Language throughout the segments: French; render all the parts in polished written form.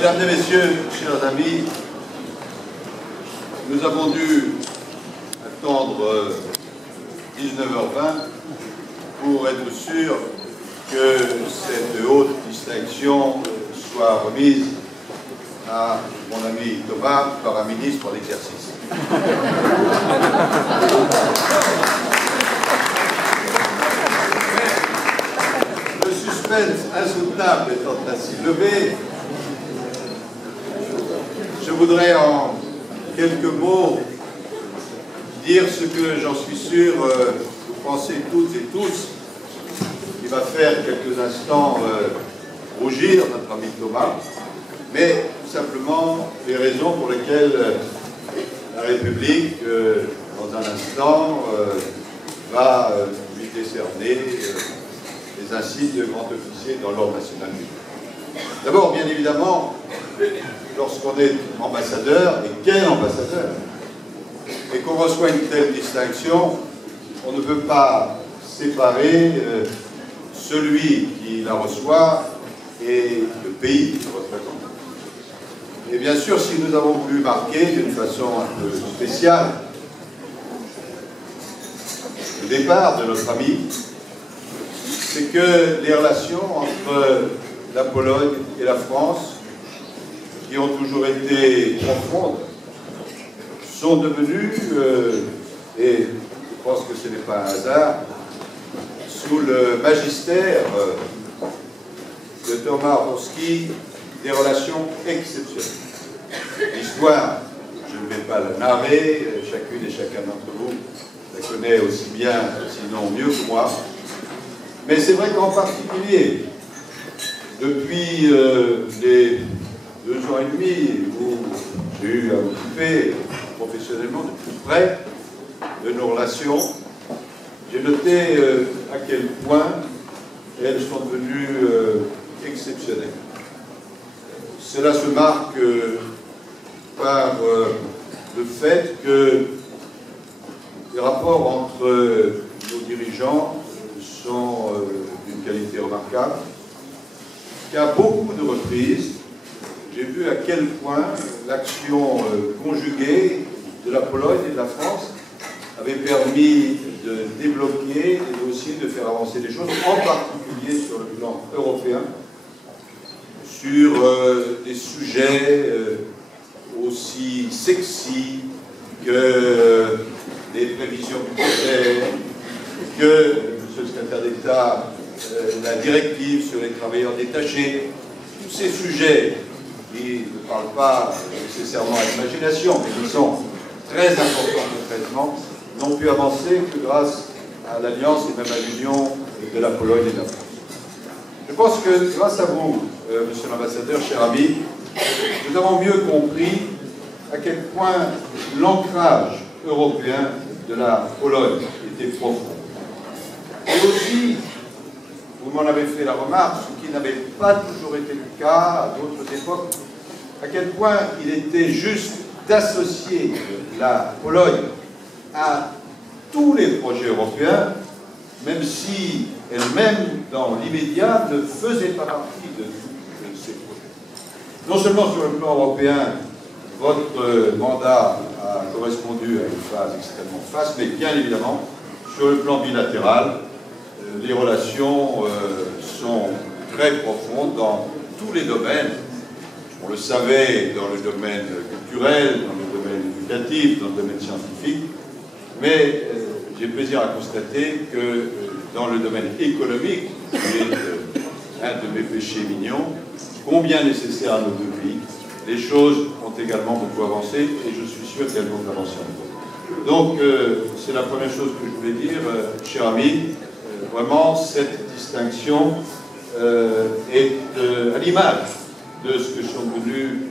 Mesdames et messieurs, chers amis, nous avons dû attendre 19h20 pour être sûr que cette haute distinction soit remise à mon ami Thomas par un ministre en exercice. Le suspense insoutenable étant ainsi levé, je voudrais en quelques mots dire ce que j'en suis sûr vous pensez toutes et tous, qui va faire quelques instants rougir notre ami Thomas, mais tout simplement les raisons pour lesquelles la République, dans un instant, va lui décerner les insignes de grand officier dans l'ordre national. D'abord, bien évidemment, lorsqu'on est ambassadeur, et quel ambassadeur, et qu'on reçoit une telle distinction, on ne peut pas séparer celui qui la reçoit et le pays qui le représente. Et bien sûr, si nous avons voulu marquer d'une façon un peu spéciale le départ de notre ami, c'est que les relations entre la Pologne et la France, qui ont toujours été profondes, sont devenues, et je pense que ce n'est pas un hasard, sous le magistère de Thomas Orski, des relations exceptionnelles. L'histoire, je ne vais pas la narrer, chacune et chacun d'entre vous la connaît aussi bien, sinon mieux que moi, mais c'est vrai qu'en particulier, depuis les 2 ans et demi où j'ai eu à m'occuper professionnellement de plus près de nos relations, j'ai noté à quel point elles sont devenues exceptionnelles. Cela se marque par le fait que les rapports entre nos dirigeants sont d'une qualité remarquable, qu'à beaucoup de reprises, j'ai vu à quel point l'action conjuguée de la Pologne et de la France avait permis de débloquer et aussi de faire avancer les choses, en particulier sur le plan européen, sur des sujets aussi sexy que les prévisions budgétaires, que, Monsieur le secrétaire d'État, la directive sur les travailleurs détachés, tous ces sujets qui ne parlent pas nécessairement à l'imagination, mais qui sont très importants concrètement, n'ont pu avancer que grâce à l'alliance et même à l'union de la Pologne et de la France. Je pense que grâce à vous, Monsieur l'ambassadeur, cher ami, nous avons mieux compris à quel point l'ancrage européen de la Pologne était profond. Et aussi, vous m'en avez fait la remarque, ce qui n'avait pas toujours été le cas à d'autres époques, à quel point il était juste d'associer la Pologne à tous les projets européens, même si elle-même, dans l'immédiat, ne faisait pas partie de ces projets. Non seulement sur le plan européen, votre mandat a correspondu à une phase extrêmement faste, mais bien évidemment, sur le plan bilatéral, les relations sont très profondes dans tous les domaines. On le savait dans le domaine culturel, dans le domaine éducatif, dans le domaine scientifique, mais j'ai plaisir à constater que dans le domaine économique, qui est un de mes péchés mignons, combien nécessaire à nos deux pays, les choses ont également beaucoup avancé et je suis sûr qu'elles vont avancer encore. Donc, c'est la première chose que je voulais dire, cher ami. Vraiment, cette distinction est à l'image de ce que sont devenues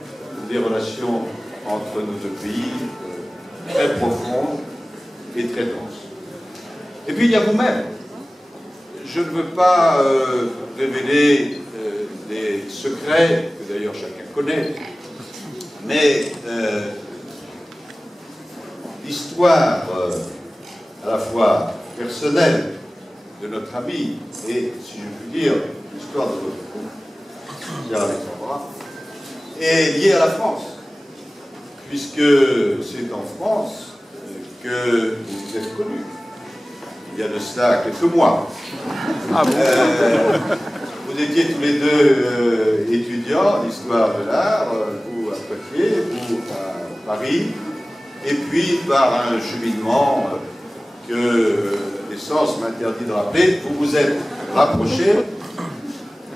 des relations entre nos deux pays, très profondes et très denses. Et puis, il y a vous-même. Je ne veux pas révéler des secrets, que d'ailleurs chacun connaît, mais l'histoire à la fois personnelle de notre ami et, si je puis dire, l'histoire de votre cher Alexandra, est lié à la France, puisque c'est en France que vous êtes connu. Il y a de cela quelques mois. Ah bon Vous étiez tous les deux étudiants d'histoire de l'art, vous à Poitiers, vous à Paris, et puis par un cheminement que l'essence m'interdit de rappeler, vous vous êtes rapprochés,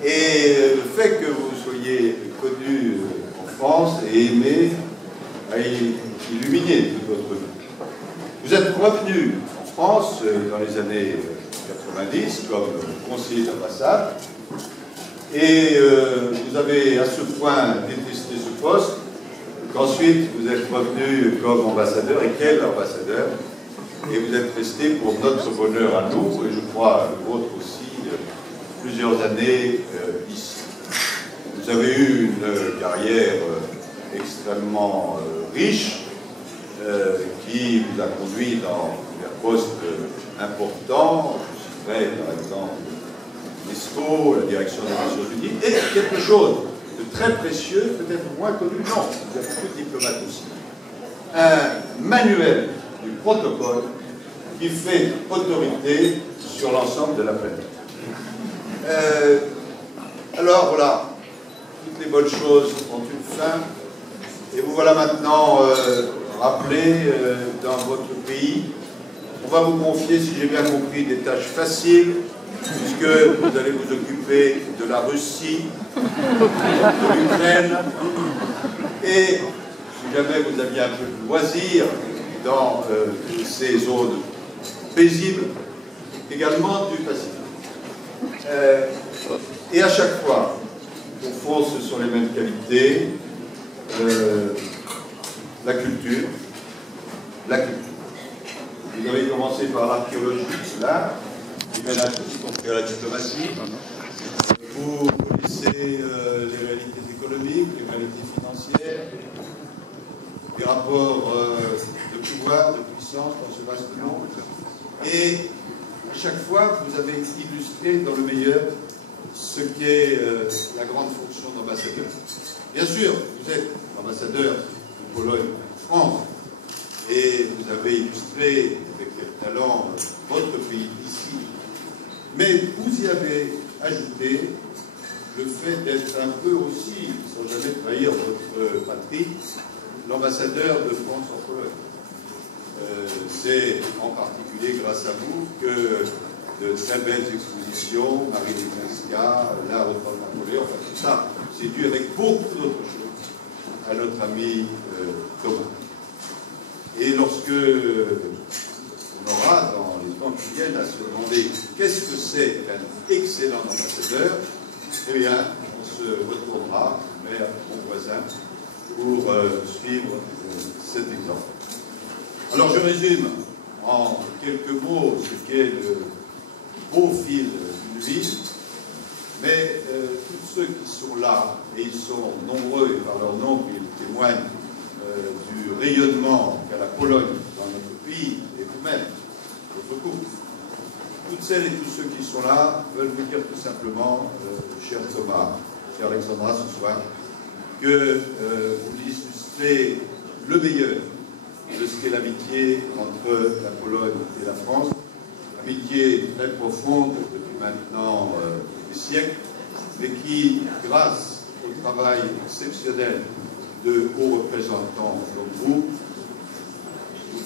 et le fait que vous soyez connu en France et aimé a illuminé toute votre vie. Vous êtes revenu en France dans les années 90 comme conseiller d'ambassade, et vous avez à ce point détesté ce poste qu'ensuite vous êtes revenu comme ambassadeur, et quel ambassadeur, et vous êtes resté pour notre bonheur à nous, et je crois le vôtre aussi, plusieurs années ici. Vous avez eu une carrière extrêmement riche, qui vous a conduit dans des postes importants, je citerai par exemple l'UNESCO, la direction des Nations Unies, et quelque chose de très précieux, peut-être moins connu, non, il y a beaucoup de diplomates aussi, un manuel du protocole qui fait autorité sur l'ensemble de la planète. Alors voilà, toutes les bonnes choses ont une fin, et vous voilà maintenant rappelé dans votre pays. On va vous confier, si j'ai bien compris, des tâches faciles, puisque vous allez vous occuper de la Russie, de l'Ukraine, et si jamais vous aviez un peu de loisir dans ces zones paisibles, également du Pacifique. Et à chaque fois, au fond, ce sont les mêmes qualités, la culture. Vous avez commencé par l'archéologie, l'art, qui mène à tout, y compris à la diplomatie. Vous connaissez les réalités économiques, les réalités financières, les rapports de pouvoir, de puissance dans ce vaste monde. Et à chaque fois, vous avez illustré dans le meilleur ce qu'est la grande fonction d'ambassadeur. Bien sûr, vous êtes ambassadeur de Pologne en France, et vous avez illustré avec quel talent votre pays ici. Mais vous y avez ajouté le fait d'être un peu aussi, sans jamais trahir votre patrie, l'ambassadeur de France en Pologne. C'est en particulier grâce à vous que de très belles expositions, Marie Leczinska, l'art de Napoléon, enfin tout ça, c'est dû avec beaucoup d'autres choses à notre ami Thomas. Et lorsque on aura, dans les temps qui viennent, à se demander qu'est-ce que c'est qu'un excellent ambassadeur, eh bien, on se retournera vers mon voisin pour suivre cet exemple. Alors je résume en quelques mots ce qu'est le beau fil d'une vie, mais tous ceux qui sont là, et ils sont nombreux, et par leur nom ils témoignent du rayonnement qu'a la Pologne dans notre pays, et vous-même, votre couple, toutes celles et tous ceux qui sont là veulent vous dire tout simplement, cher Thomas, cher Alexandra, ce soir, que vous illustrez le meilleur de ce qu'est l'amitié entre la Pologne et la France, amitié très profonde depuis maintenant des siècles, mais qui, grâce au travail exceptionnel de hauts représentants comme vous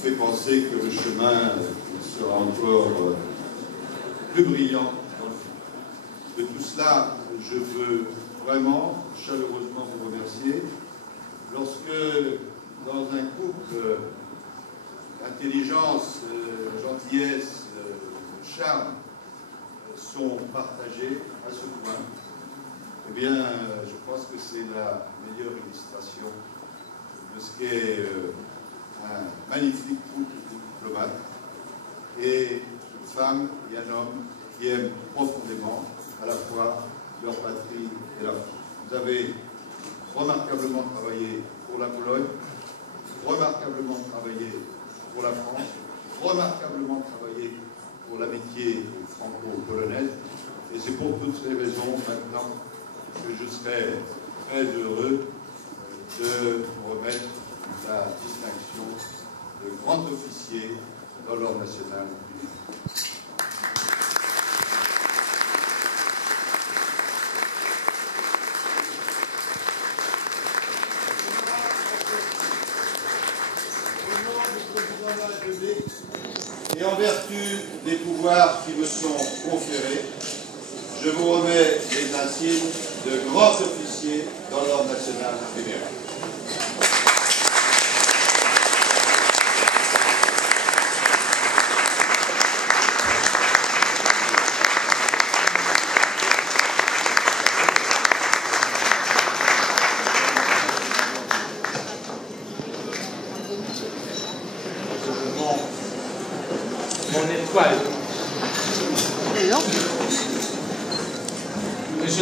fait penser que le chemin sera encore plus brillant dans le futur. De tout cela, je veux vraiment chaleureusement vous remercier. Lorsque, dans un couple, intelligence, gentillesse, charme sont partagés à ce point, eh bien, je pense que c'est la meilleure illustration de ce qu'est un magnifique couple de diplomates et une femme et un homme qui aiment profondément à la fois leur patrie et la France. Vous avez remarquablement travaillé pour la Pologne, remarquablement travaillé pour la France, remarquablement travaillé pour l'amitié franco-polonaise, et c'est pour toutes ces raisons maintenant que je serai très heureux de remettre la distinction de grand officier dans l'ordre national du Mérite. Et en vertu des pouvoirs qui me sont conférés, je vous remets les insignes de grand officier dans l'ordre national du Mérite.